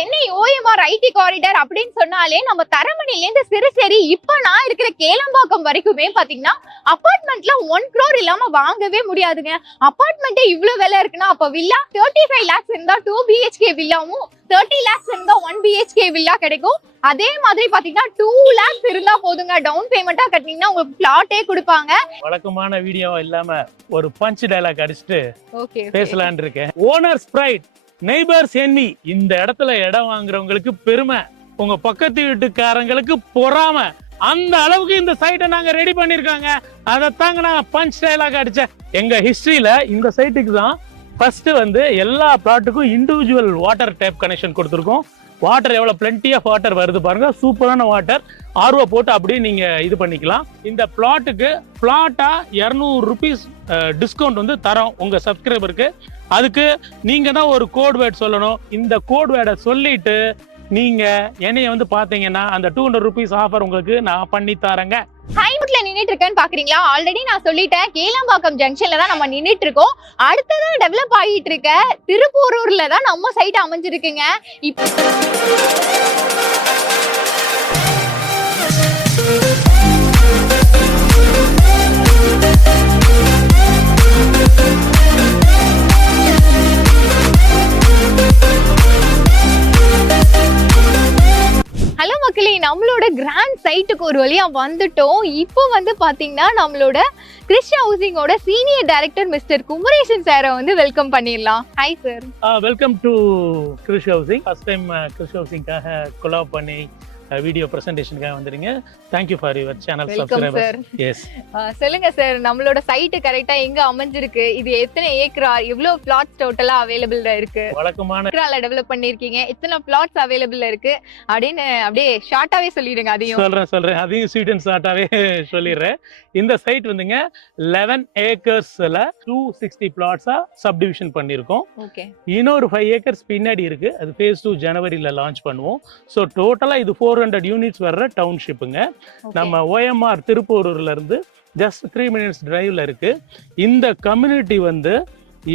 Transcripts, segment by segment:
Chennai OMR ID corridor அப்படின்னு சொன்னாலே நம்ம தரமணில இருந்து சிறுசேரி இப்ப நான் இருக்கிற கேளம்பாக்கம் வரைக்குமே பாத்தீங்கன்னா அபார்ட்மெண்ட்ல 1 crore இல்லாம வாங்கவே முடியாதுங்க. அபார்ட்மெண்ட்டே இவ்வளவு விலை இருக்குன்னா அப்ப வில்லா 35 lakhs இருந்தா 2 BHK வில்லாவும் 30 lakhs இருந்தா 1 BHK வில்லா கிடைக்கும். அதே மாதிரி பாத்தீங்கன்னா 2 lakhs இருந்தா போதுங்க, டவுன் பேமெண்டா கட்டினீங்கன்னா உங்களுக்கு பிளாட்டே கொடுப்பாங்க. வழக்கமான வீடியோ இல்லாம ஒரு பஞ்ச் டயலாக் அடிச்சுட்டு பேசலான்னு இருக்கேன். Owners pride, neighbours envy. இந்த இடத்துல இடம் வாங்குறவங்களுக்கு பெருமை, உங்க பக்கத்து வீட்டுக்காரங்களுக்கு பொறாம. அந்த அளவுக்கு இந்த சைட்டை நாங்க ரெடி பண்ணிருக்காங்க. அதைத்தாங்க நான் பஞ்ச் டயலாக் அடிச்சேன். எங்க ஹிஸ்டரியில இந்த சைட்டுக்கு தான் ஃபர்ஸ்ட் வந்து எல்லா பிளாட்டுக்கும் இண்டிவிஜுவல் வாட்டர் டேப் கனெக்ஷன் கொடுத்துருக்கோம். வாட்டர் எவ்வளவு பிளென்டி ஆஃப் வாட்டர் வருது பாருங்க, சூப்பரான வாட்டர். ஆர்வ போட்டு அப்படியே நீங்க இது பண்ணிக்கலாம். இந்த பிளாட்டுக்கு பிளாட்டா 200 rupees டிஸ்கவுண்ட் வந்து தரோம் உங்க சப்ஸ்கிரைபருக்கு. அதுக்கு நீங்க தான் ஒரு கோட் வேர்ட் சொல்லணும். இந்த கோட் வேர்டை சொல்லிட்டு நீங்க என்னைய வந்து பாத்தீங்கன்னா அந்த 200 rupees ஆஃபர் உங்களுக்கு நான் பண்ணி தரேங்க. ஹைவுட்ல நின்னுட்டு இருக்கேன்னு பாக்குறீங்களா? ஆல்ரெடி நான் சொல்லிட்டேன், கேளம்பாக்கம் ஜங்ஷன்ல தான் நம்ம நின்னுட்டு இருக்கோம். அடுத்தது டெவலப் ஆகிட்டு இருக்க திருப்பூரூர்ல தான் நம்ம சைட் அமைஞ்சிருக்குங்க. ஹலோ மக்களே, நம்மளோட கிராண்ட் சைட்டுக்கு ஒரு வழியா வந்துட்டோம். இப்போ வந்து பாத்தீங்கன்னா நம்மளோட கிறிஷ் ஹவுசிங்கோட சீனியர் டைரக்டர் மிஸ்டர் குமரேசன் சாரை வந்து வெல்கம் பண்ணிடலாம். Hi sir. Welcome to Krish Housing. First time Krish ஹவுசிங்காக கொலாப் பண்ணி வீடியோ பிரசன்டேஷனுக்காக வந்துருங்க. Thank you for your channel subscriber. Yes, சொல்லுங்க சார், நம்மளோட சைட் கரெக்ட்டா எங்க அமைஞ்சிருக்கு? இது எத்தனை ஏக்கரா, எவ்வளவு பிளாட்ஸ் டோட்டலா அவைலபிளா இருக்கு? வழக்கமான ஏக்கரால டெவலப் பண்ணிருக்கீங்க, எத்தனை பிளாட்ஸ் அவைலபிள் இருக்கு அப்படின்னு அப்படியே ஷார்ட்டாவே சொல்லிடுங்க. அதையும் சொல்றேன் அதையும் ஸ்வீட் அண்ட் ஷார்ட்டாவே சொல்லிடுறேன். இந்த சைட் வந்துங்க 11 acresல 260 plots-ஆ சப்டிவிஷன் பண்ணிருக்கோம். ஓகே, இன்னொரு 5 acres பின்னாடி இருக்கு. அது phase 2 ஜனவரியில லான்ச் பண்ணுவோம். ஸோ டோட்டலா இது 400 யூனிட்ஸ் வர்ற டவுன்ஷிப்புங்க. நம்ம ஓஎம்ஆர் திருப்பூரூர்ல இருந்து ஜஸ்ட் 3 minutes டிரைவ்ல இருக்கு. இந்த கம்யூனிட்டி வந்து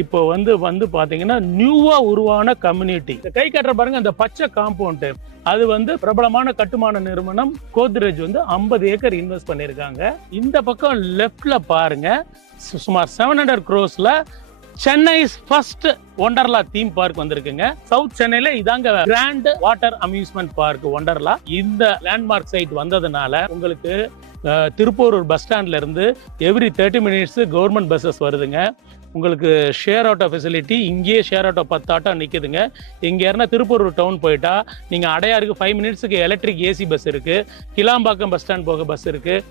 இப்போ வந்து பாத்தீங்கன்னா நியூவா உருவான கம்யூனிட்டி. கை கட்டுற பாருங்க, அந்த பச்சை காம்பவுண்ட், அது வந்து பிரபலமான கட்டுமான நிறுவனம் கோத்ரேஜ் வந்து 50 ஏக்கர் இன்வெஸ்ட் பண்ணிருக்காங்க. இந்த பக்கம் லெஃப்ட்ல பாருங்க, சுமார் 700 crores-ல Chennai's first Wonderla theme park வந்திருக்குங்க. சவுத் சென்னையில இதாங்க grand water amusement park Wonderla. இந்த லேண்ட்மார்க் சைட் வந்ததுனால உங்களுக்கு திருப்பூரூர் பஸ் ஸ்டாண்ட்ல இருந்து எவ்ரி 30 minutes கவர்மெண்ட் பஸ்ஸஸ் வருதுங்க. உங்களுக்கு ஷேர் ஆட்டோ ஃபெசிலிட்டி, இங்கேயே ஷேர் ஆட்டோ 10 ஆட்டோ நிற்குதுங்க. இங்கே இருந்தால் திருப்பூரூர் டவுன் போயிட்டா நீங்கள் அடையாருக்கு 5 minutes-க்கு எலக்ட்ரிக் ஏசி பஸ் இருக்குது. கிளாம்பாக்கம் பஸ் ஸ்டாண்ட் போக பஸ் இருக்குது,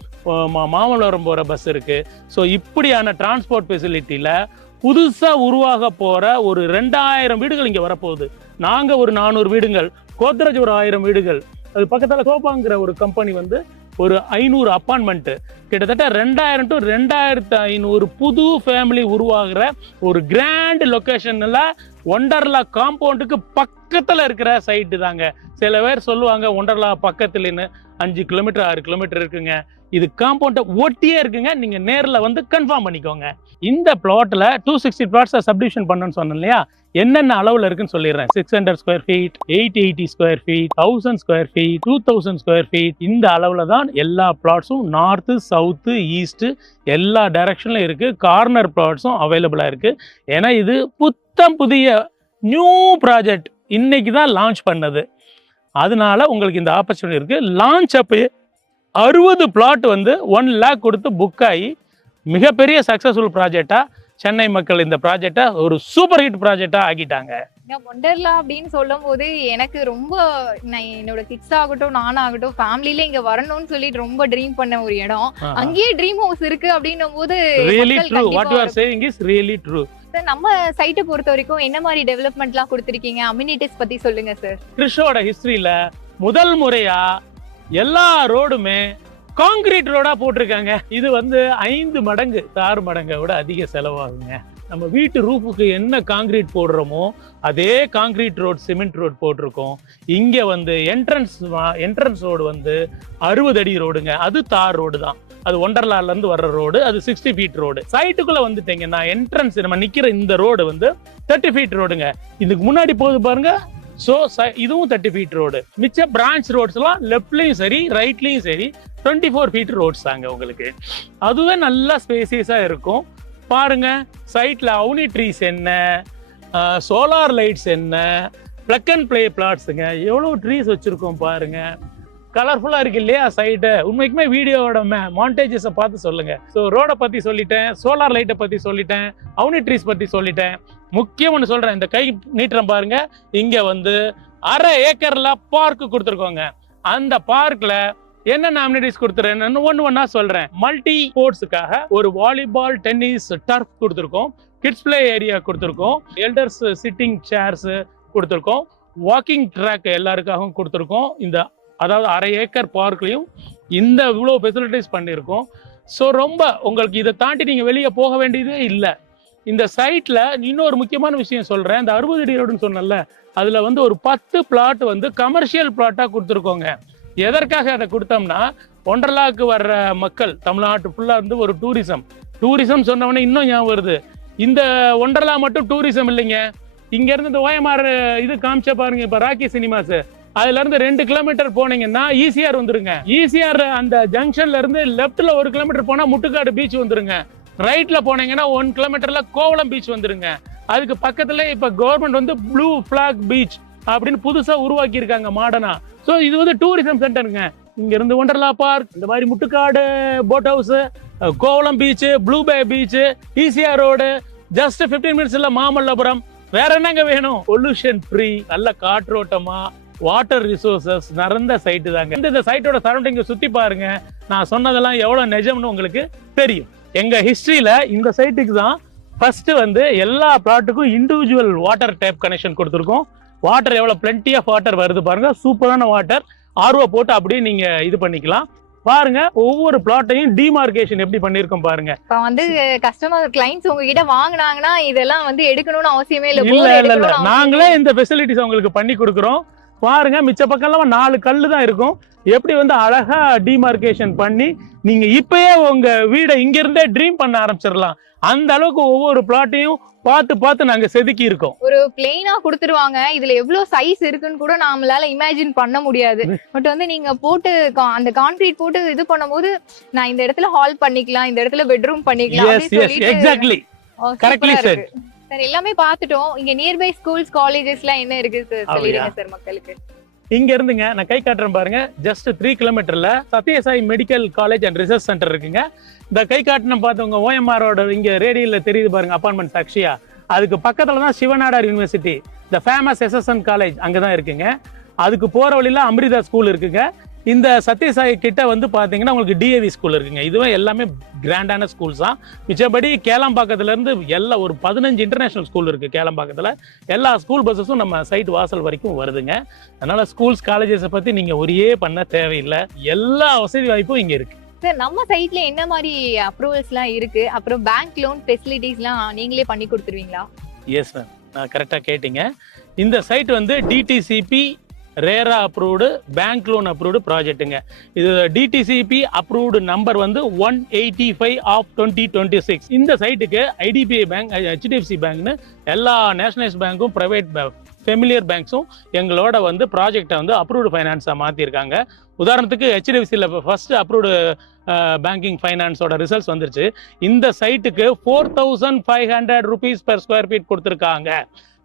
மாமல்லபுரம் போகிற பஸ் இருக்குது. ஸோ இப்படியான டிரான்ஸ்போர்ட் ஃபெசிலிட்டியில் புதுசாக உருவாக போகிற ஒரு 2000 வீடுகள் இங்கே வரப்போகுது. நாங்கள் ஒரு 400 வீடுகள், கோத்ரேஜ் ஒரு 1000 வீடுகள், அது பக்கத்தில் சோபாங்கிற ஒரு கம்பெனி வந்து ஒரு 500 அப்பார்ட்மெண்ட்டு, கிட்டத்தட்ட 2000 to 2500 புது ஃபேமிலி உருவாகிற ஒரு கிராண்ட் லொக்கேஷன்ல ஒண்டர்லா காம்பவுண்டுக்கு பக்கத்துல இருக்கிற சைட்டு தாங்க. சில பேர் சொல்லுவாங்க ஒண்டர்லா பக்கத்துலன்னு 5 கிலோமீட்டர் 6 கிலோமீட்டர் இருக்குங்க. இது காம்பவுண்ட ஒட்டியே இருக்குங்க. நீங்க நேர்ல வந்து கன்ஃபார்ம் பண்ணிக்கோங்க. இந்த பிளாட்ல 260 plots சப்டிவிஷன் பண்ணணும்னு சொன்னேன் இல்லையா, என்னென்ன அளவுல இருக்குன்னு சொல்லிடுறேன். 600 square feet, 880 square feet, 1000 square feet, 2000 square feet. இந்த அளவுல தான் எல்லா பிளாட்ஸும் நார்த்து சவுத்து ஈஸ்ட் எல்லா டைரக்ஷன்ல இருக்கு. கார்னர் பிளாட்ஸும் அவைலபிளா இருக்கு. ஏன்னா இது புத்தம் புதிய நியூ ப்ராஜெக்ட், இன்னைக்கு தான் லான்ச் பண்ணது. அதனால உங்களுக்கு இந்த ஆப்பர்ச்சுனிட்டி இருக்கு. லான்ச் அப்பயே 60 பிளாட் வந்து 1 lakh கொடுத்து புக் ஆகி மிகப்பெரிய சக்சஸ்ஃபுல் ப்ராஜெக்டா சென்னை மக்கள் இந்த ப்ராஜெக்டை ஒரு சூப்பர் ஹிட் ப்ராஜெக்டா ஆக்கிட்டாங்க. ஒண்டர்லா அப்படின்னு சொல்லும் போது எனக்கு ரொம்ப, நான் என்னோட கிட்ஸ் ஆகட்டும் நானாகட்டும் ஃபேமிலியில இங்க வரணும்னு சொல்லிட்டு ரொம்ப ட்ரீம் பண்ண ஒரு இடம். அங்கேயே ட்ரீம் ஹவுஸ் இருக்கு அப்படின்னும் போது really true, what you are saying is really true. நம்ம சைட்டை பொறுத்த வரைக்கும் என்ன மாதிரி டெவலப்மெண்ட்லாம் கொடுத்திருக்கீங்க, அம்யூனிட்டிஸ் பத்தி சொல்லுங்க சார். கிறிஷோட ஹிஸ்டரியில முதல் முறையா எல்லா ரோடுமே காங்கிரீட் ரோடா போட்டிருக்காங்க. இது வந்து 5 மடங்கு 6 மடங்கை விட அதிக செலவாகுங்க. நம்ம வீட்டு ரூஃபுக்கு என்ன காங்கிரீட் போடுறோமோ அதே காங்கிரீட் ரோட் சிமெண்ட் ரோட் போட்டிருக்கோம். இங்க வந்து என்ட்ரன்ஸ் ரோடு வந்து 60 அடி ரோடுங்க. அது தார் ரோடு தான். அது ஒண்டர்லால இருந்து வர்ற ரோடு, அது 60 feet ரோடு. சைட்டுக்குள்ள வந்துட்டீங்கன்னா என்ட்ரன்ஸ் நம்ம நிக்கிற இந்த ரோடு வந்து 30 feet ரோடுங்க. இதுக்கு முன்னாடி போகுது பாருங்க ஸோ இதுவும் 30 ஃபீட் ரோடு. மிச்ச பிரான்ச் ரோட்ஸ்லாம் லெஃப்ட்லையும் சரி ரைட்லையும் சரி 24 ஃபீட் ரோட்ஸ் தாங்க உங்களுக்கு. அதுவே நல்லா ஸ்பேசியஸாக இருக்கும். பாருங்க சைட்ல அவுனி ட்ரீஸ் என்ன, சோலார் லைட்ஸ் என்ன, பிளக் அண்ட் பிளே பிளாட்ஸுங்க, எவ்வளோ ட்ரீஸ் வச்சிருக்கோம் பாருங்க. கலர்ஃபுல்லாக இருக்கு இல்லையா சைடு? உண்மைக்குமே வீடியோவோட மாண்டேஜஸை பார்த்து சொல்லுங்க. ஸோ ரோடை பற்றி சொல்லிட்டேன், சோலார் லைட்டை பற்றி சொல்லிட்டேன், அவுனி ட்ரீஸ் பற்றி சொல்லிட்டேன். முக்கியம் ஒன்று சொல்கிறேன், இந்த கை நீட்டுறேன் பாருங்க, இங்கே வந்து 1/2 ஏக்கர்ல பார்க் கொடுத்துருக்கோங்க. அந்த பார்க்கில் என்னென்ன அம்யூனிட்டிஸ் கொடுத்துருன்னு ஒன்று சொல்கிறேன். மல்டி ஸ்போர்ட்ஸுக்காக ஒரு வாலிபால், டென்னிஸ், டர்ஃப் கொடுத்துருக்கோம். கிட்ஸ் பிளே ஏரியா கொடுத்துருக்கோம். எல்டர்ஸ் சிட்டிங் சேர்ஸ் கொடுத்துருக்கோம். வாக்கிங் ட்ராக் எல்லாருக்காகவும் கொடுத்துருக்கோம். இந்த அதாவது 1/2 ஏக்கர் பார்க்லையும் இந்த இவ்வளோ ஃபெசிலிட்டிஸ் பண்ணியிருக்கோம். ஸோ ரொம்ப உங்களுக்கு இதை தாண்டி நீங்கள் வெளியே போக வேண்டியதே இல்லை. இந்த சைட்டில் இன்னொரு முக்கியமான விஷயம் சொல்கிறேன். இந்த 60 அடி ரோடுன்னு சொன்னல, அதில் வந்து ஒரு 10 பிளாட் வந்து கமர்ஷியல் பிளாட்டாக கொடுத்துருக்கோங்க. எதற்காக அதை கொடுத்தோம்னா, ஒண்டர்லாவுக்கு வர்ற மக்கள் தமிழ்நாட்டு ஃபுல்லாக இருந்து ஒரு டூரிசம் சொன்னவொடனே இன்னும் ஞாபகம் வருது. இந்த ஒண்டர்லா மட்டும் டூரிசம் இல்லைங்க. இங்கேருந்து இந்த ஓஎம்ஆர் இது காமிச்ச பாருங்க, இப்போ ராக்கி சினிமாஸ், அதுல இருந்து 2 கிலோமீட்டர் போனீங்கன்னா ஈசிஆர் வந்துருங்க. ஈசிஆர் அந்த ஜங்ஷன்ல இருந்து லெப்ட்ல 1 கிலோமீட்டர் போனா முட்டுக்காடு பீச் வந்துருங்க. ரைட்ல போனீங்கன்னா 1 கிலோமீட்டர்ல கோவளம் பீச் வந்துருங்க. அதுக்கு பக்கத்துல இப்ப கவர்மெண்ட் வந்து ப்ளூ பிளாக் பீச் அப்படின்னு புதுசா உருவாக்கி இருக்காங்க மாடர்னா. ஸோ இது வந்து டூரிசம் சென்டருங்க. இங்க இருந்து ஒண்டர்லா பார்க், இந்த மாதிரி Muttukadu boat house, Kovalam beach, blue bay beach, ECR road, just 15 மினிட்ஸ்ல மாமல்லபுரம். வேற என்னங்க வேணும்? பொல்யூஷன் ஃப்ரீ, நல்ல காற்றோட்டமா, வாட்டர் ரிசோர்சஸ் நிறைந்த சைட்டு தாங்க. இந்த சைட்டோட சரௌண்டிங்கை சுத்தி பாருங்க. நான் சொன்னதெல்லாம் எவ்வளவு நிஜம்னு உங்களுக்கு தெரியும். எங்க ஹிஸ்டரியில இந்த சைட்டுக்கு தான் ஃபர்ஸ்ட் வந்து எல்லா பிளாட்டுக்கும் இண்டிவிஜுவல் வாட்டர் டேப் கனெக்ஷன் கொடுத்துருக்கோம். வாட்டர் எவ்வளவு பிளென்டி ஆஃப் வாட்டர் வருது பாருங்க. சூப்பரான வாட்டர். ஆர்வ போட்டு அப்படியே நீங்க இது பண்ணிக்கலாம். பாருங்க ஒவ்வொரு பிளாட்டையும் டிமார்கேஷன் எப்படி பண்ணிருக்கோம் பாருங்க. இப்ப வந்து கஸ்டமர் கிளைண்ட்ஸ் உங்ககிட்ட வாங்குனாங்கன்னா இதெல்லாம் வந்து எடுக்கணும்னு அவசியமே இல்ல. இல்ல நாங்களே இந்த ஃபெசிலிட்டிஸ் உங்களுக்கு பண்ணி கொடுக்குறோம். பாருங்க மிச்ச பக்கம்லாம் 4 கல்லு தான் இருக்கும். எப்படி வந்து அழகா டிமார்கேஷன் பண்ணி நீங்க இப்பயே உங்க வீடை இங்க இருந்தே ட்ரீம் பண்ண ஆரம்பிச்சிடலாம். அந்த அளவுக்கு ஒவ்வொரு பிளாட்டையும் பார்த்து நாங்க செதுக்கி இருக்கோம். ஒரு பிளெயினா கொடுத்துருவாங்க. இதுல எவ்வளவு சைஸ் இருக்குன்னு கூட நம்மளால இமேஜின் பண்ண முடியாது. பட் வந்து நீங்க போட்டு அந்த கான்கிரீட் போட்டு இது பண்ணும்போது நான் இந்த இடத்துல ஹால் பண்ணிக்கலாம், இந்த இடத்துல பெட்ரூம் பண்ணிக்கலாம் அப்படின்னு சொல்லிட்டு எக்ஸாக்ட்லி கரெக்ட்லி செட். சார் எல்லாமே பார்த்துட்டோம். இங்க நியர்பை ஸ்கூல்ஸ் காலேஜஸ்லாம் என்ன இருக்கு சொல்லிடுங்க சார் மக்களுக்கு. இங்க இருந்துங்க நான் கை காட்டுறேன் பாருங்க. ஜஸ்ட் 3 கிலோமீட்டர்ல Sathya Sai medical college and research centre இருக்குங்க. இந்த கை காட்டின பார்த்தவங்க ஓஎம்ஆரோட இங்க ரேடியோல தெரியுது பாருங்க அப்பார்ட்மெண்ட் அக்ஷயா. அதுக்கு பக்கத்துல தான் Shiv Nadar university, the famous SSN college அங்கதான் இருக்குங்க. அதுக்கு போற வழியில அமிர்தா ஸ்கூல் இருக்குங்க. இந்த சத்யசாய் கிட்ட வந்து பாத்தீங்கன்னா உங்களுக்கு டிஏவி ஸ்கூல் இருக்குங்க. இதுவே எல்லாமே கிராண்டான ஸ்கூல்ஸ் தான். மிச்சபடி கேளம்பாக்கத்துல இருந்து எல்லா ஒரு 15 இன்டர்நேஷனல் ஸ்கூல் இருக்கு கேளம்பாக்கத்துல. எல்லா ஸ்கூல் பஸ்ஸஸும் நம்ம சைட் வாசல் வரைக்கும் வருதுங்க. அதனால ஸ்கூல்ஸ் காலேஜஸை பத்தி நீங்க ஒரே பண்ண தேவையில்லை. எல்லா வசதி வாய்ப்பும் இங்க இருக்கு. சார் நம்ம சைட்ல என்ன மாதிரி அப்ரூவல்ஸ்லாம் இருக்கு? அப்புறம் பேங்க் லோன் ஃபெசிலிட்டிஸ்லாம் நீங்களே பண்ணி கொடுத்துருவீங்களா? எஸ் மேம், நான் கரெக்டா கேட்டீங்க. இந்த சைட் வந்து DTCP RERA approved bank loan approved ப்ராஜெக்ட்டுங்க. இது டிடிசிபி அப்ரூவ்டு நம்பர் வந்து 185 ஆஃப் 2026. இந்த சைட்டுக்கு ஐடிபிஐ பேங்க், ஹெச்டிஎஃப்சி பேங்க்னு எல்லா நேஷனலைஸ் பேங்க்கும் பிரைவேட் ஃபெமிலியர் பேங்க்ஸும் எங்களோட வந்து ப்ராஜெக்டை வந்து அப்ரூவ்டு ஃபைனான்ஸாக மாற்றிருக்காங்க. உதாரணத்துக்கு ஹெச்டிஎஃப்சியில் ஃபர்ஸ்ட் அப்ரூவ்டு பேங்கிங் ஃபைனான்ஸோட ரிசல்ட்ஸ் வந்துருச்சு. இந்த சைட்டுக்கு 4500 rupees per square feet கொடுத்துருக்காங்க.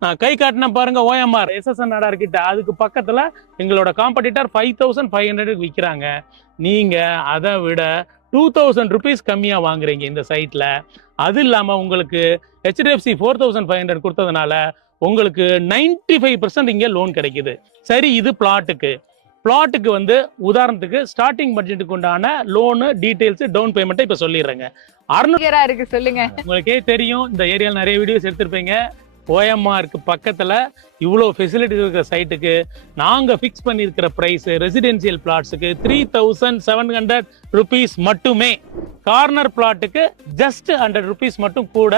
நான் கை காட்டின பாருங்க ஓஎம்ஆர் எஸ்எஸ்என் நாடார் கிட்ட, அதுக்கு பக்கத்துல எங்களோட காம்படிட்டர் 5500 விற்கிறாங்க. நீங்க அதை விட 2000 rupees கம்மியா வாங்குறீங்க இந்த சைட்ல. அது இல்லாம உங்களுக்கு ஹெச்டிஎஃப்சி 4500 கொடுத்ததுனால உங்களுக்கு 95% இங்க லோன் கிடைக்குது. சரி, இது பிளாட்டுக்கு வந்து உதாரணத்துக்கு ஸ்டார்டிங் பட்ஜெட்டுக்கு உண்டான லோனு டீடைல்ஸ், டவுன் பேமெண்ட் இப்ப சொல்லிடுறேங்க. 600 இருக்கு சொல்லுங்க. உங்களுக்கே தெரியும், இந்த ஏரியாவில் நிறைய வீடியோஸ் எடுத்திருப்பீங்க. ஓஎம்ஆருக்கு பக்கத்துல இவ்வளோ ஃபெசிலிட்டிஸ் இருக்கிற சைட்டுக்கு நாங்க ஃபிக்ஸ் பண்ணியிருக்கிற பிரைஸ் ரெசிடென்சியல் பிளாட்ஸுக்கு 3700 rupees மட்டுமே. கார்னர் பிளாட்டுக்கு ஜஸ்ட் 100 rupees மட்டும் கூட.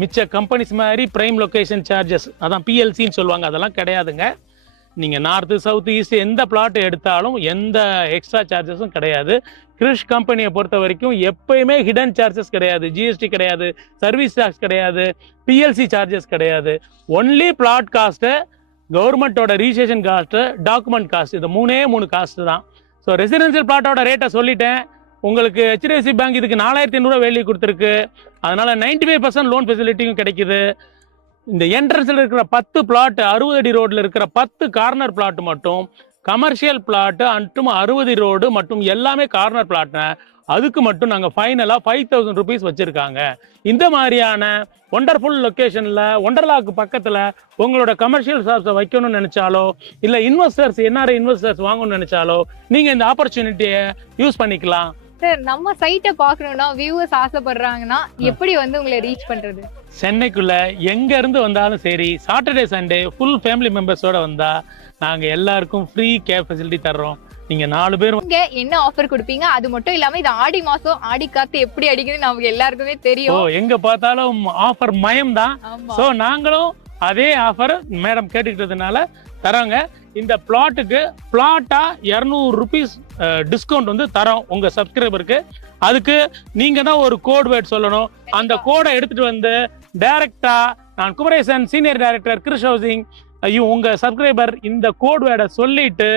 மிச்ச கம்பெனிஸ் மாதிரி பிரைம் லொகேஷன் சார்ஜஸ், அதான் பிஎல்சின்னு சொல்லுவாங்க, அதெல்லாம் கிடையாதுங்க. நீங்கள் நார்த்து சவுத் ஈஸ்ட் எந்த பிளாட் எடுத்தாலும் எந்த எக்ஸ்ட்ரா சார்ஜஸும் கிடையாது. கிரிஷ் கம்பெனியை பொறுத்த வரைக்கும் எப்பயுமே ஹிடன் சார்ஜஸ் கிடையாது, ஜிஎஸ்டி கிடையாது, சர்வீஸ் டாக்ஸ் கிடையாது, பிஎல்சி சார்ஜஸ் கிடையாது. ஒன்லி பிளாட் காஸ்ட்டை கவர்மெண்ட்டோட ரிஜிஸ்ட்ரேஷன் காஸ்ட்டு, டாக்குமெண்ட் காஸ்ட், இது மூணு காஸ்ட் தான். ஸோ ரெசிடென்ஷியல் பிளாட்டோட ரேட்டை சொல்லிட்டேன். உங்களுக்கு HDFC பேங்க் இதுக்கு 4500 வேல்யூ கொடுத்துருக்கு. அதனால 95% லோன் ஃபெசிலிட்டியும் கிடைக்குது. இந்த என்ட்ரன்ஸில் இருக்கிற 10 பிளாட், 60 அடி ரோட்ல இருக்கிற 10 கார்னர் பிளாட் மட்டும் கமர்ஷியல் பிளாட் மற்றும் 60 ரோடு மற்றும் எல்லாமே கார்னர் பிளாட், அதுக்கு மட்டும் நாங்கள் ஃபைனலாக 5000 rupees வச்சுருக்காங்க. இந்த மாதிரியான ஒண்டர்ஃபுல் லொக்கேஷனில் ஒண்டர்லாக்கு பக்கத்தில் உங்களோட கமர்ஷியல் ஷாப்ஸை வைக்கணும்னு நினச்சாலோ, இல்லை இன்வெஸ்டர்ஸ் NRI இன்வெஸ்டர்ஸ் வாங்கணும்னு நினச்சாலோ நீங்கள் இந்த ஆப்பர்ச்சுனிட்டியை யூஸ் பண்ணிக்கலாம். சார், நம்ம சைட்டை பார்க்கணும்னா வியூவர்ஸ் ஆசைப்படுறாங்கன்னா எப்படி வந்து உங்களை ரீச் பண்றது? சென்னைக்குள்ள எங்க இருந்து வந்தாலும் சரி, சாட்டர்டே சண்டே ஃபுல் ஃபேமிலி மெம்பர்ஸோட வந்தா நாங்க எல்லாருக்கும் ஃப்ரீ கேப் ஃபெசிலிட்டி தர்றோம். நீங்க 4 பேர் இங்க என்ன ஆஃபர் கொடுப்பீங்க? அது மட்டும் இல்லாம இது ஆடி மாசம், ஆடி காத்து எப்படி அடிக்குதுன்னு நமக்கு எல்லாருக்குமே தெரியும். எங்க பார்த்தாலும் ஆஃபர் மயம் தான். சோ நாங்களும் அதே ஆஃபர் மேடம் கேட்டுக்கிட்டதுனால தரோங்க. இந்த பிளாட்டுக்கு பிளாட்டா 200 rupees டிஸ்கவுண்ட் வந்து தரோம் உங்க சப்ஸ்கிரைபருக்கு. அதுக்கு நீங்க தான் ஒரு கோட் வேர்ட் சொல்லணும். அந்த கோடை எடுத்துட்டு வந்து டைரக்டா நான் Kumaresan, senior director, Chris housing, உங்க சப்ஸ்கிரைபர் இந்த கோட் வேர்டை சொல்லிட்டு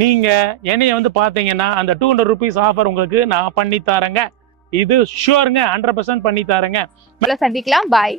நீங்க என்னைய வந்து பாத்தீங்கன்னா அந்த 200 rupees ஆஃபர் உங்களுக்கு நான் பண்ணி தரேங்க. இது ஷூருங்க, 100% பண்ணி தரேங்க. சந்திக்கலாம். பாய்.